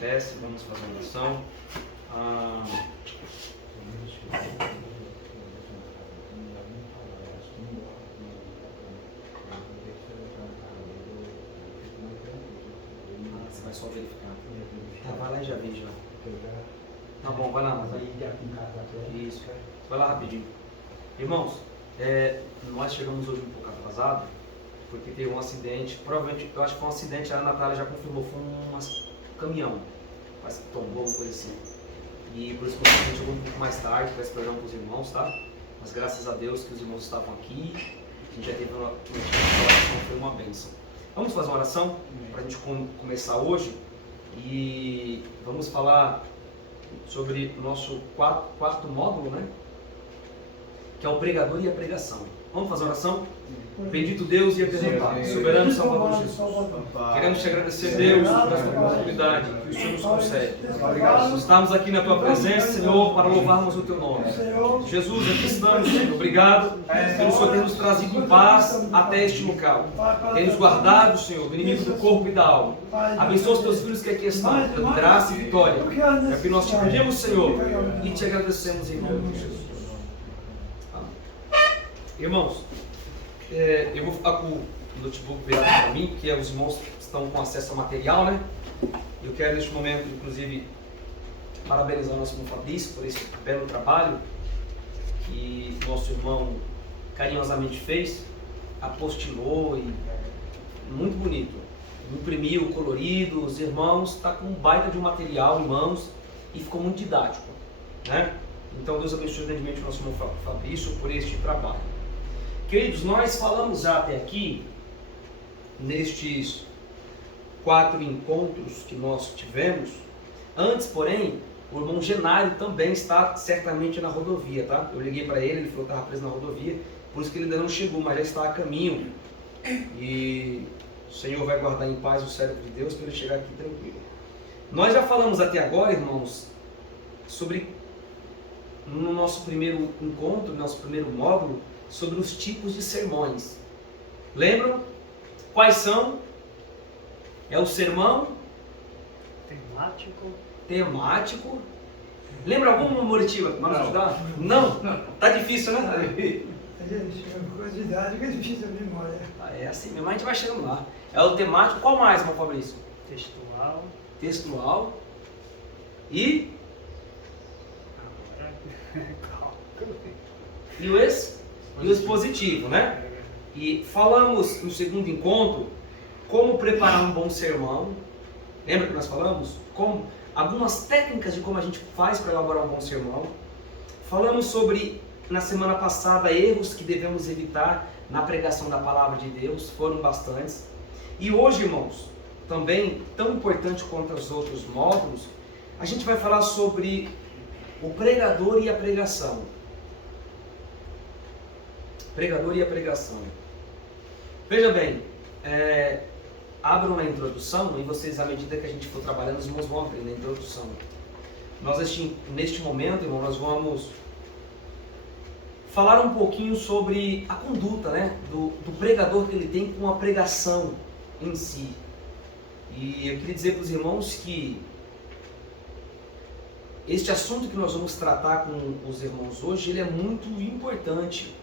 acontece. Vamos fazer uma oração. Você vai só verificar. Tá, vai lá e já vem já. Tá bom, vai lá, mas aí isso. Vai lá rapidinho. Irmãos, nós chegamos hoje um pouco atrasado, porque teve um acidente, provavelmente, eu acho que foi um acidente, a Natália já confirmou, foi um caminhão, parece que tombou, uma coisa assim. E por isso que a gente chegou um pouco mais tarde, peço perdão para os irmãos, tá? Mas graças a Deus que os irmãos estavam aqui, a gente já teve uma oração, foi uma bênção. Vamos fazer uma oração para a gente começar hoje e vamos falar sobre o nosso quarto módulo, né? Que é o pregador e a pregação. Vamos fazer uma oração? Bendito Deus e eterno Pai, soberano Salvador Jesus. Queremos te agradecer, Deus, por esta oportunidade que o Senhor nos concede. Estamos aqui na tua presença, Senhor, para louvarmos o teu nome. Jesus, aqui estamos, Senhor. Obrigado pelo Senhor ter nos trazido em paz até este local. Ter nos guardado, Senhor, do inimigo do corpo e da alma. Abençoa os teus filhos que aqui estão, dando graça e vitória. É o que nós te pedimos, Senhor, e te agradecemos em nome de Jesus. Irmãos, eu vou ficar com o notebook virado para mim, porque os irmãos estão com acesso ao material, né? Eu quero neste momento, inclusive, parabenizar o nosso irmão Fabrício por esse belo trabalho que nosso irmão carinhosamente fez, apostilou e muito bonito. Imprimiu, colorido, os irmãos, está com um baita de um material em mãos e ficou muito didático, né? Então Deus abençoe grandemente o nosso irmão Fabrício por este trabalho. Queridos, nós falamos já até aqui, nestes 4 encontros que nós tivemos. Antes, porém, o irmão Genário também está certamente na rodovia, tá? Eu liguei para ele, ele falou que estava preso na rodovia, por isso que ele ainda não chegou, mas já está a caminho. E o Senhor vai guardar em paz o servo de Deus para ele chegar aqui tranquilo. Nós já falamos até agora, irmãos, sobre, no nosso primeiro encontro, no nosso primeiro módulo, sobre os tipos de sermões. Lembram? Quais são? É o sermão temático. Lembra alguma, Moritiva? Vamos ajudar? Não? Tá difícil, né? Coisa de idade que é difícil a memória. É assim mesmo, a gente vai chegando lá. É o temático. Qual mais, irmão Fabrício? Textual. E? E o expositivo, né? E falamos no segundo encontro como preparar um bom sermão. Lembra que nós falamos? Como algumas técnicas de como a gente faz para elaborar um bom sermão. Falamos sobre, na semana passada, erros que devemos evitar na pregação da palavra de Deus. Foram bastantes. E hoje, irmãos, também tão importante quanto os outros módulos, a gente vai falar sobre o pregador e a pregação. Pregador e a pregação. Veja bem, abram na introdução e vocês, à medida que a gente for trabalhando, os irmãos vão abrir na introdução. Nós, neste momento, irmão, nós vamos falar um pouquinho sobre a conduta, né, do pregador que ele tem com a pregação em si. E eu queria dizer para os irmãos que este assunto que nós vamos tratar com os irmãos hoje, ele é muito importante.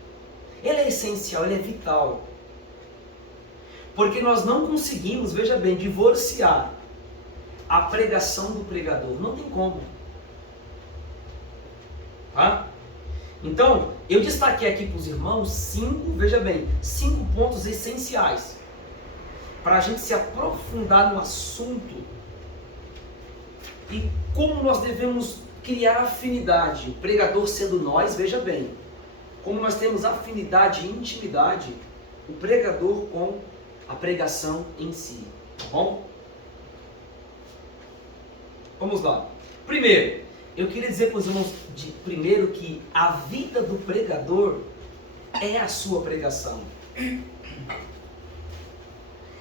Ele é essencial, ele é vital. Porque nós não conseguimos, veja bem, divorciar a pregação do pregador. Não tem como. Tá? Então, eu destaquei aqui para os irmãos 5 pontos essenciais para a gente se aprofundar no assunto e como nós devemos criar afinidade. O pregador sendo nós, veja bem, como nós temos afinidade e intimidade, o pregador com a pregação em si, tá bom? Vamos lá. Primeiro, eu queria dizer para os irmãos primeiro que a vida do pregador é a sua pregação.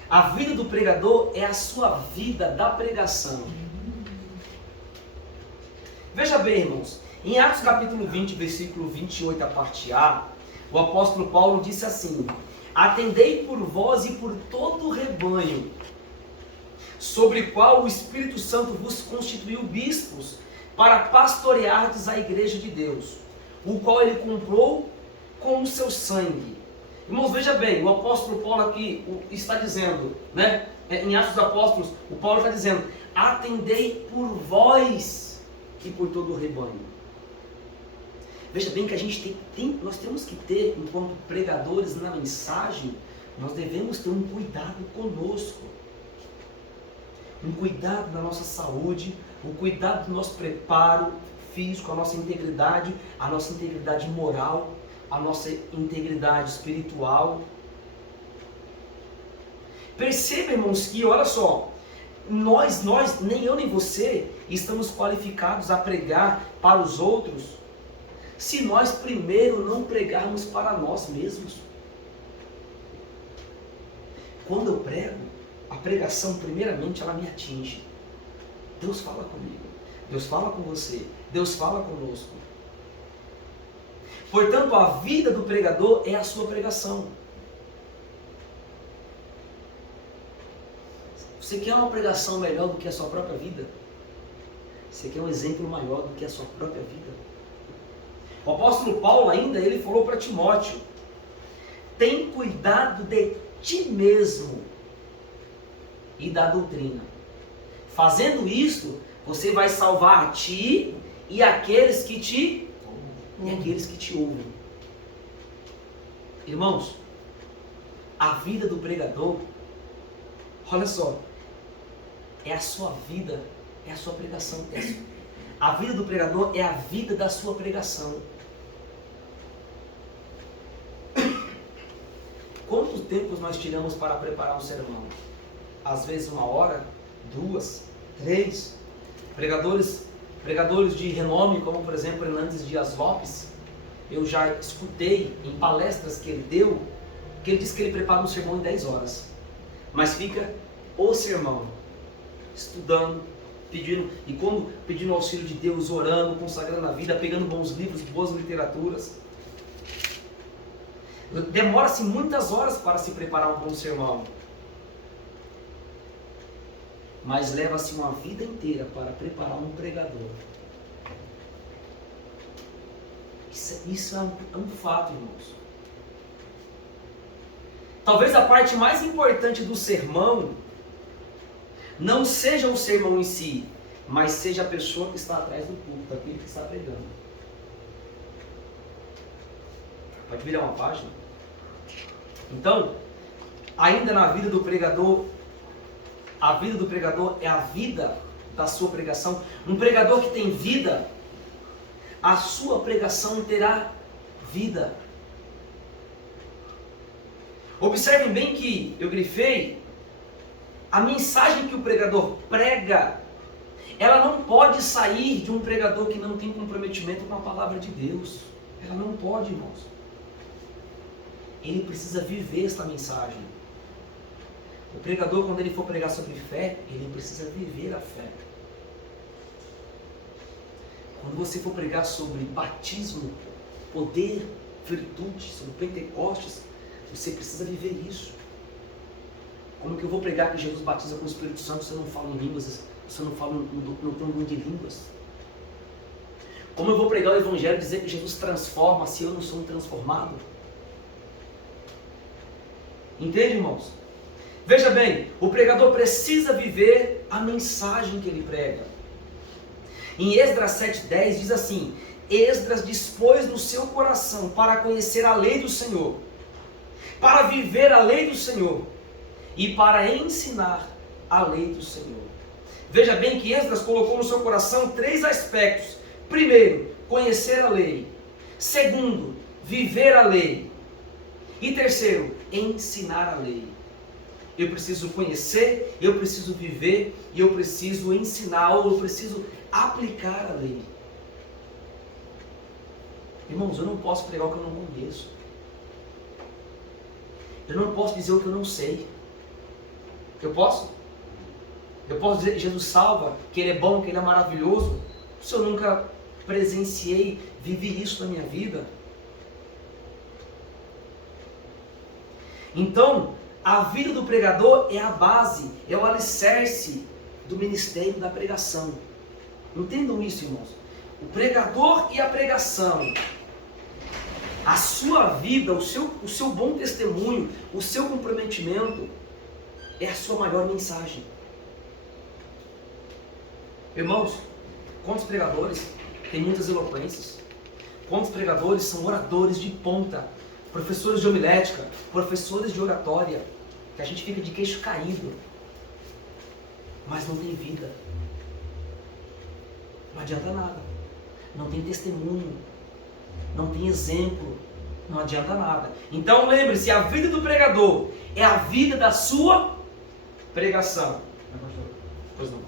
A vida do pregador é a sua vida da pregação. Veja bem, irmãos, em Atos capítulo 20, versículo 28, a parte A, o apóstolo Paulo disse assim: atendei por vós e por todo o rebanho, sobre o qual o Espírito Santo vos constituiu bispos, para pastoreardes a igreja de Deus, o qual ele comprou com o seu sangue. Irmãos, veja bem, o apóstolo Paulo aqui está dizendo, né? Em Atos dos Apóstolos, o Paulo está dizendo: atendei por vós e por todo o rebanho. Veja bem que a gente nós temos que ter, enquanto pregadores na mensagem, nós devemos ter um cuidado conosco, um cuidado da nossa saúde, um cuidado do nosso preparo físico, a nossa integridade moral, a nossa integridade espiritual. Perceba, irmãos, que olha só, nós, nem eu nem você, estamos qualificados a pregar para os outros, se nós primeiro não pregarmos para nós mesmos. Quando eu prego, a pregação primeiramente ela me atinge. Deus fala comigo, Deus fala com você, Deus fala conosco. Portanto, a vida do pregador é a sua pregação. Você quer uma pregação melhor do que a sua própria vida? Você quer um exemplo maior do que a sua própria vida? O apóstolo Paulo ainda, ele falou para Timóteo: tem cuidado de ti mesmo e da doutrina. Fazendo isto, você vai salvar a ti e aqueles que te ouvem. Irmãos, a vida do pregador, olha só, é a sua vida, é a sua pregação. A vida do pregador é a vida da sua pregação. Quanto tempo nós tiramos para preparar um sermão? Às vezes 1 hora, 2, 3. Pregadores de renome, como por exemplo Hernandes Dias Lopes, eu já escutei em palestras que ele deu, que ele disse que ele prepara um sermão em 10 horas. Mas fica o sermão, estudando, pedindo auxílio de Deus, orando, consagrando a vida, pegando bons livros, boas literaturas. Demora-se muitas horas para se preparar um bom sermão, mas leva-se uma vida inteira para preparar um pregador. Isso é um fato, irmãos. Talvez a parte mais importante do sermão não seja o sermão em si, mas seja a pessoa que está atrás do púlpito, aquele que está pregando. Pode virar uma página? Então, ainda na vida do pregador, a vida do pregador é a vida da sua pregação. Um pregador que tem vida, a sua pregação terá vida. Observem bem que eu grifei, a mensagem que o pregador prega, ela não pode sair de um pregador que não tem comprometimento com a palavra de Deus. Ela não pode, irmãos. Ele precisa viver esta mensagem. O pregador, quando ele for pregar sobre fé, ele precisa viver a fé. Quando você for pregar sobre batismo, poder, virtude, sobre Pentecostes, você precisa viver isso. Como que eu vou pregar que Jesus batiza com o Espírito Santo se eu não falo em línguas, se eu não falo no dom de línguas? Como eu vou pregar o Evangelho e dizer que Jesus transforma se eu não sou um transformado? Entende, irmãos? Veja bem, o pregador precisa viver a mensagem que ele prega. Em Esdras 7,10 diz assim: Esdras dispôs no seu coração para conhecer a lei do Senhor, para viver a lei do Senhor e para ensinar a lei do Senhor. Veja bem que Esdras colocou no seu coração 3 aspectos. Primeiro, conhecer a lei. Segundo, viver a lei. E terceiro, ensinar a lei. Eu preciso conhecer, eu preciso viver, e eu preciso ensinar, ou eu preciso aplicar a lei. Irmãos, eu não posso pregar o que eu não conheço. Eu não posso dizer o que eu não sei. Eu posso? Eu posso dizer que Jesus salva, que Ele é bom, que Ele é maravilhoso, se eu nunca presenciei, vivi isso na minha vida. Então, a vida do pregador é a base, é o alicerce do ministério da pregação. Entendam isso, irmãos. O pregador e a pregação, a sua vida, o seu bom testemunho, o seu comprometimento é a sua maior mensagem. Irmãos, quantos pregadores têm muitas eloquências? Quantos pregadores são oradores de ponta, professores de homilética, professores de oratória, que a gente fica de queixo caído, mas não tem vida. Não adianta nada. Não tem testemunho, não tem exemplo, não adianta nada. Então lembre-se, a vida do pregador é a vida da sua pregação. Pois não,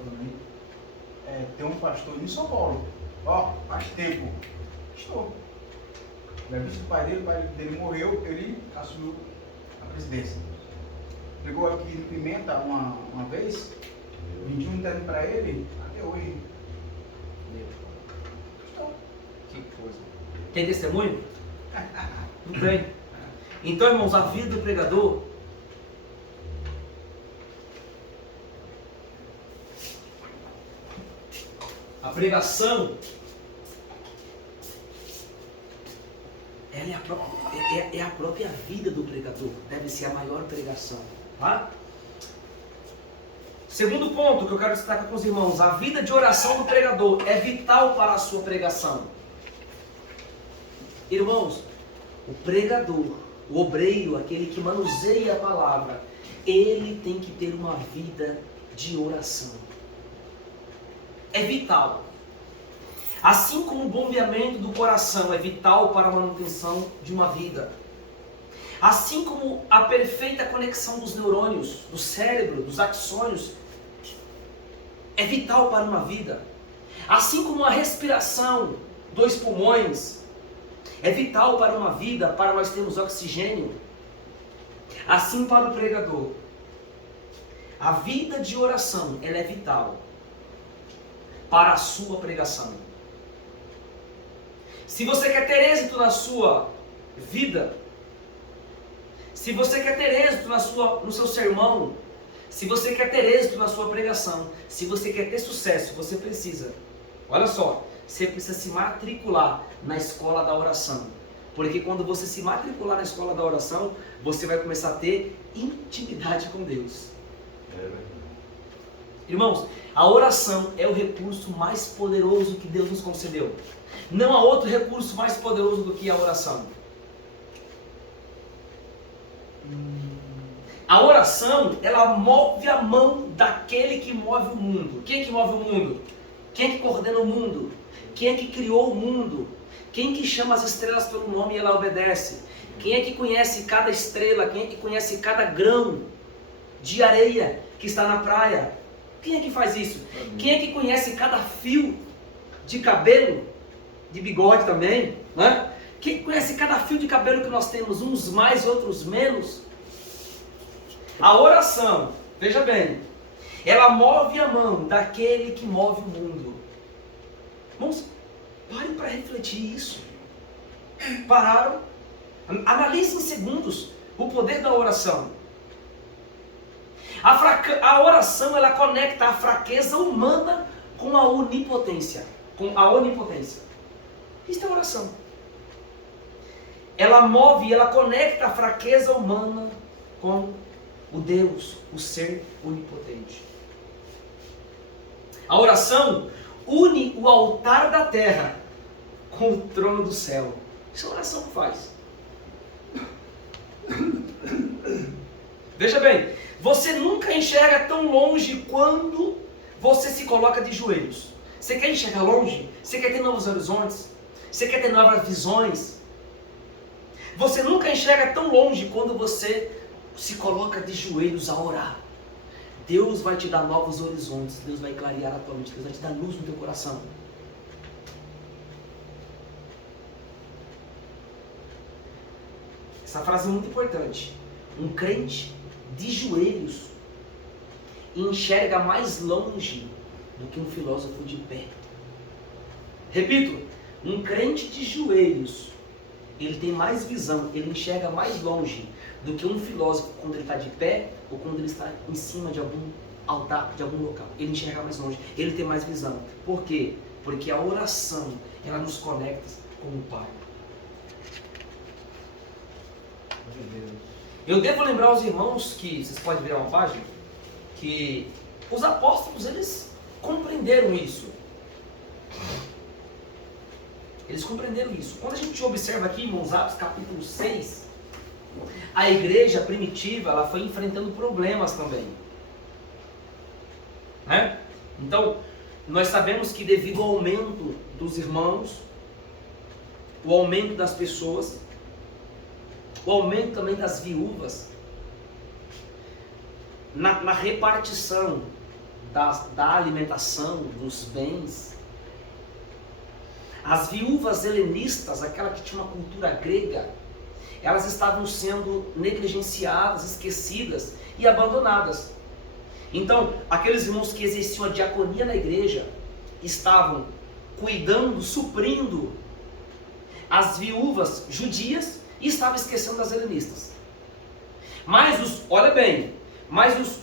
tem um pastor em São Paulo, faz tempo, estou. O pai dele morreu, ele assumiu a presidência. Pegou aqui no Pimenta uma vez, 21 anos para ele, até hoje. Estou. Que coisa. Tem testemunho? Não tem. Então, irmãos, a vida do pregador a pregação ela é a própria vida do pregador. Deve ser a maior pregação, tá? Segundo ponto que eu quero destacar com os irmãos, a vida de oração do pregador é vital para a sua pregação. Irmãos, o pregador, o obreiro, aquele que manuseia a palavra, ele tem que ter uma vida de oração. É vital. Assim como o bombeamento do coração é vital para a manutenção de uma vida. Assim como a perfeita conexão dos neurônios, do cérebro, dos axônios, é vital para uma vida. Assim como a respiração dos pulmões é vital para uma vida, para nós termos oxigênio. Assim para o pregador. A vida de oração, ela é vital para a sua pregação. Se você quer ter êxito na sua vida, se você quer ter êxito no seu sermão, se você quer ter êxito na sua pregação, se você quer ter sucesso, você precisa, olha só, você precisa se matricular na escola da oração. Porque quando você se matricular na escola da oração, você vai começar a ter intimidade com Deus. Irmãos, a oração é o recurso mais poderoso que Deus nos concedeu. Não há outro recurso mais poderoso do que a oração. A oração, ela move a mão daquele que move o mundo. Quem é que move o mundo? Quem é que coordena o mundo? Quem é que criou o mundo? Quem que chama as estrelas pelo nome e ela obedece? Quem é que conhece cada estrela? Quem é que conhece cada grão de areia que está na praia? Quem é que faz isso? Quem é que conhece cada fio de cabelo, de bigode também, né? Quem conhece cada fio de cabelo que nós temos, uns mais, outros menos? A oração, veja bem, ela move a mão daquele que move o mundo. Irmãos, parem para refletir isso. Pararam? Analise em segundos o poder da oração. A oração, ela conecta a fraqueza humana com a onipotência. Isso é oração. Ela move, ela conecta a fraqueza humana com o Deus, o ser onipotente. A oração une o altar da terra com o trono do céu. Isso é a oração que faz. Veja bem, você nunca enxerga tão longe quando você se coloca de joelhos. Você quer enxergar longe? Você quer ter novos horizontes? Você quer ter novas visões? Você nunca enxerga tão longe quando você se coloca de joelhos a orar. Deus vai te dar novos horizontes, Deus vai clarear a tua mente, Deus vai te dar luz no teu coração. Essa frase é muito importante. Um crente de joelhos enxerga mais longe do que um filósofo de pé. Repito, um crente de joelhos, ele tem mais visão, ele enxerga mais longe do que um filósofo quando ele está de pé ou quando ele está em cima de algum altar, de algum local. Ele enxerga mais longe, ele tem mais visão. Por quê? Porque a oração, ela nos conecta com o Pai. Eu devo lembrar aos irmãos que, vocês podem virar uma página, que os apóstolos, eles compreenderam isso. Eles compreenderam isso. Quando a gente observa aqui, irmãos, Atos capítulo 6, a igreja primitiva, ela foi enfrentando problemas também. Né? Então, nós sabemos que devido ao aumento dos irmãos, o aumento das pessoas, o aumento também das viúvas, na repartição da alimentação, dos bens, as viúvas helenistas, aquela que tinha uma cultura grega, elas estavam sendo negligenciadas, esquecidas e abandonadas. Então, aqueles irmãos que exerciam a diaconia na igreja estavam cuidando, suprindo as viúvas judias e estavam esquecendo das helenistas. Mas olha bem,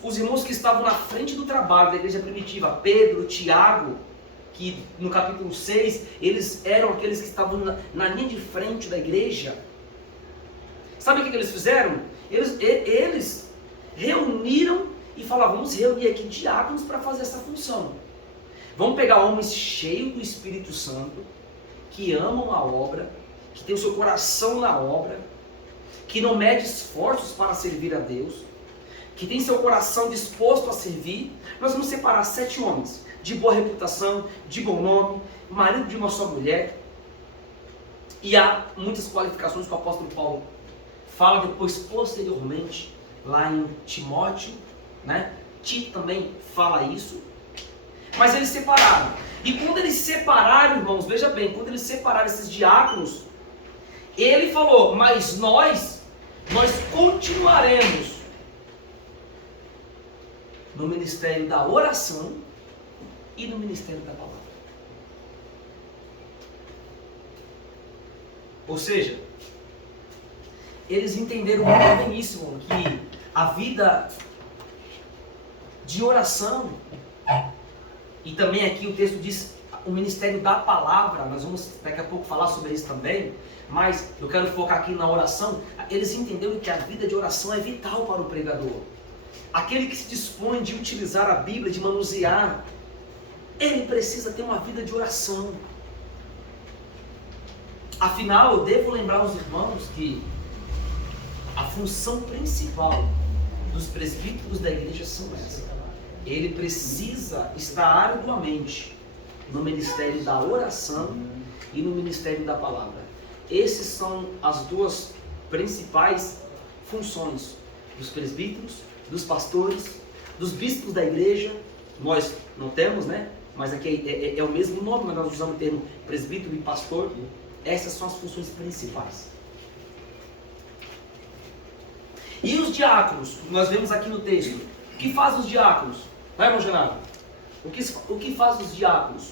os irmãos que estavam na frente do trabalho da igreja primitiva, Pedro, Tiago, que no capítulo 6, eles eram aqueles que estavam na linha de frente da igreja. Sabe o que eles fizeram? Eles reuniram e falaram, vamos reunir aqui diáconos para fazer essa função. Vamos pegar homens cheios do Espírito Santo, que amam a obra, que tem o seu coração na obra, que não mede esforços para servir a Deus, que tem seu coração disposto a servir. Nós vamos separar 7 homens de boa reputação, de bom nome, marido de uma só mulher. E há muitas qualificações que o apóstolo Paulo fala depois, posteriormente, lá em Timóteo, né? Tito também fala isso. Mas eles separaram. E quando eles separaram, irmãos, veja bem, quando eles separaram esses diáconos, ele falou, mas nós continuaremos no ministério da oração e no ministério da palavra. Ou seja, eles entenderam muito bem isso, irmão, que a vida de oração, e também aqui o texto diz o ministério da palavra, nós vamos daqui a pouco falar sobre isso também, mas eu quero focar aqui na oração. Eles entenderam que a vida de oração é vital para o pregador. Aquele que se dispõe de utilizar a Bíblia, de manusear, ele precisa ter uma vida de oração. Afinal, eu devo lembrar aos irmãos que a função principal dos presbíteros da igreja são essa. Ele precisa estar arduamente no ministério da oração e no ministério da palavra. Essas são as duas principais funções dos presbíteros, dos pastores, dos bispos da igreja. Nós não temos, né? Mas aqui é o mesmo nome, mas nós usamos o termo presbítero e pastor. Essas são as funções principais. E os diáconos, nós vemos aqui no texto. O que faz os diáconos? Vai, irmão Genaro? O que faz os diáconos?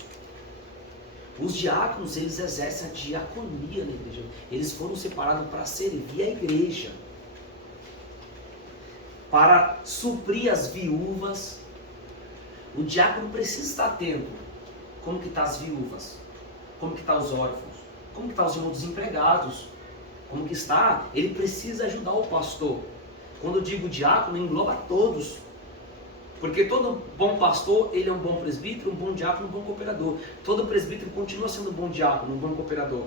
Os diáconos, eles exercem a diaconia na igreja. Eles foram separados para servir a igreja, para suprir as viúvas. O diácono precisa estar atento. Como que estão as viúvas? Como que estão os órfãos? Como que estão os irmãos desempregados? Como que está? Ele precisa ajudar o pastor. Quando eu digo diácono, engloba todos. Porque todo bom pastor, ele é um bom presbítero, um bom diácono, um bom cooperador. Todo presbítero continua sendo um bom diácono, um bom cooperador.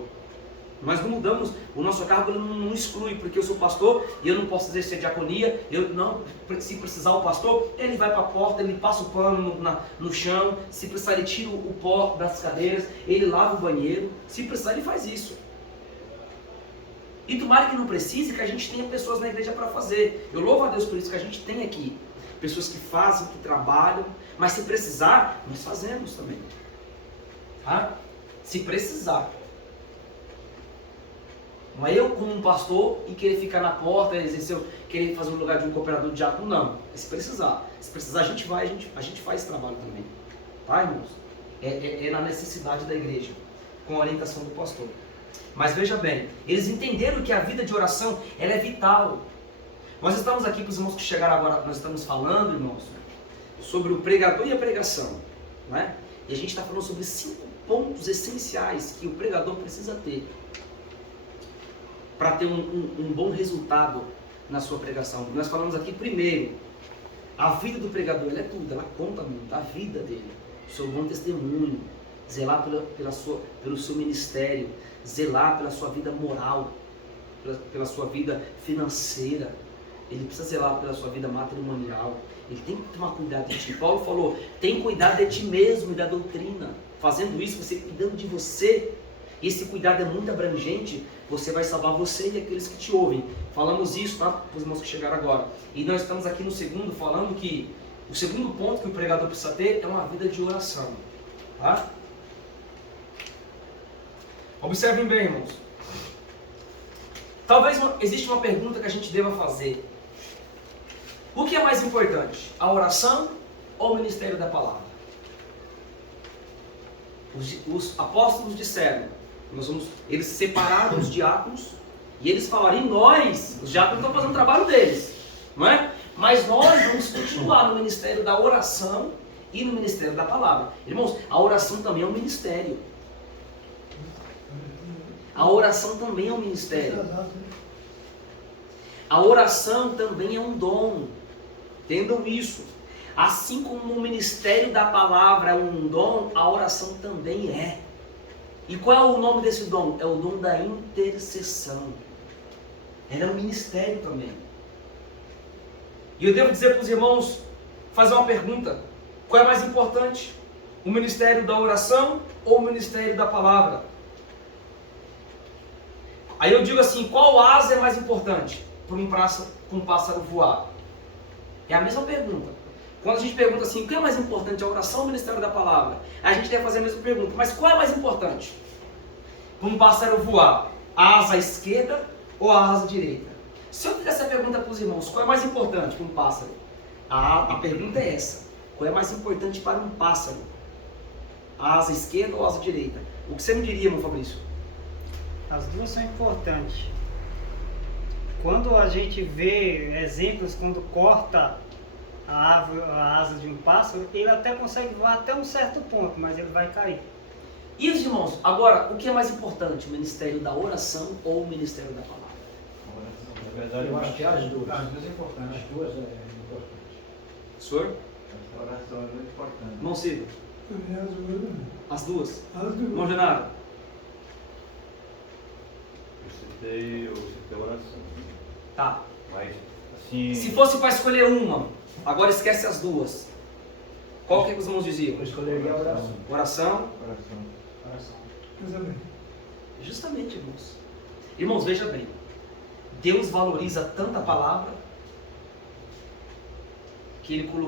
Nós não mudamos, o nosso cargo ele não exclui, porque eu sou pastor e eu não posso exercer diaconia. Se precisar o pastor, ele vai para a porta, ele passa o pano no chão. Se precisar, ele tira o pó das cadeiras, ele lava o banheiro. Se precisar, ele faz isso. E tomara que não precise, que a gente tenha pessoas na igreja para fazer. Eu louvo a Deus por isso, que a gente tem aqui pessoas que fazem, que trabalham, mas se precisar, nós fazemos também. Tá? Se precisar. Não é eu como um pastor e querer ficar na porta, querer fazer um lugar de um cooperador de diácono, não. É se precisar. Se precisar, a gente vai, a gente faz esse trabalho também. Tá, irmãos? É na necessidade da igreja, com a orientação do pastor. Mas veja bem, eles entenderam que a vida de oração ela é vital. Nós estamos aqui para os irmãos que chegaram agora, nós estamos falando, irmãos, sobre o pregador e a pregação, não é? E a gente está falando sobre 5 pontos essenciais que o pregador precisa ter para ter um bom resultado na sua pregação. Nós falamos aqui primeiro, a vida do pregador, ela é tudo, ela conta muito, a vida dele, o seu bom testemunho, zelar pelo seu ministério, zelar pela sua vida moral, pela sua vida financeira, ele precisa zelar pela sua vida matrimonial, ele tem que tomar cuidado de ti. Paulo falou, tem cuidado de ti mesmo e da doutrina. Fazendo isso, você cuidando de você, e esse cuidado é muito abrangente, você vai salvar você e aqueles que te ouvem. Falamos isso, tá? Para os irmãos que chegaram agora. E nós estamos aqui no segundo, falando que o segundo ponto que o pregador precisa ter é uma vida de oração. Tá? Observem bem, irmãos. Talvez exista uma pergunta que a gente deva fazer. O que é mais importante? A oração ou o ministério da palavra? Os apóstolos disseram, eles separaram os diáconos e eles falaram, e nós, os diáconos estão fazendo o trabalho deles, não é? Mas nós vamos continuar no ministério da oração e no ministério da palavra. Irmãos, a oração também é um ministério. A oração também é um ministério. A oração também é um dom. Entendam isso. Assim como o ministério da palavra é um dom, a oração também é. E qual é o nome desse dom? É o dom da intercessão. Ela é um ministério também. E eu devo dizer para os irmãos, fazer uma pergunta. Qual é mais importante? O ministério da oração ou o ministério da palavra? Aí eu digo assim, qual asa é mais importante para um pássaro voar? É a mesma pergunta. Quando a gente pergunta assim, o que é mais importante, a oração ou o ministério da palavra? A gente deve fazer a mesma pergunta, mas qual é mais importante para um pássaro voar? A asa esquerda ou a asa direita? Se eu fizesse a pergunta para os irmãos, qual é mais importante para um pássaro? A pergunta é essa. Qual é mais importante para um pássaro? A asa esquerda ou a asa direita? O que você me diria, meu Fabrício? As duas são importantes. Quando a gente vê exemplos, quando corta a asa de um pássaro, ele até consegue voar até um certo ponto, mas ele vai cair. E os irmãos, agora, o que é mais importante? O ministério da oração ou o ministério da palavra? Na verdade, eu acho que as duas. As duas é importante. As duas é importante. Senhor? A oração é muito importante. Irmão Silvio? Também as duas. As duas? As Irmão duas. Genaro? Eu citei oração. Tá. Mas, assim... Se fosse para escolher uma, agora esquece as duas. Qual que os irmãos diziam? Eu escolheria a oração. Oração? Oração. Eu também. Justamente, irmãos. Irmãos, veja bem. Deus valoriza tanta palavra que Ele colocou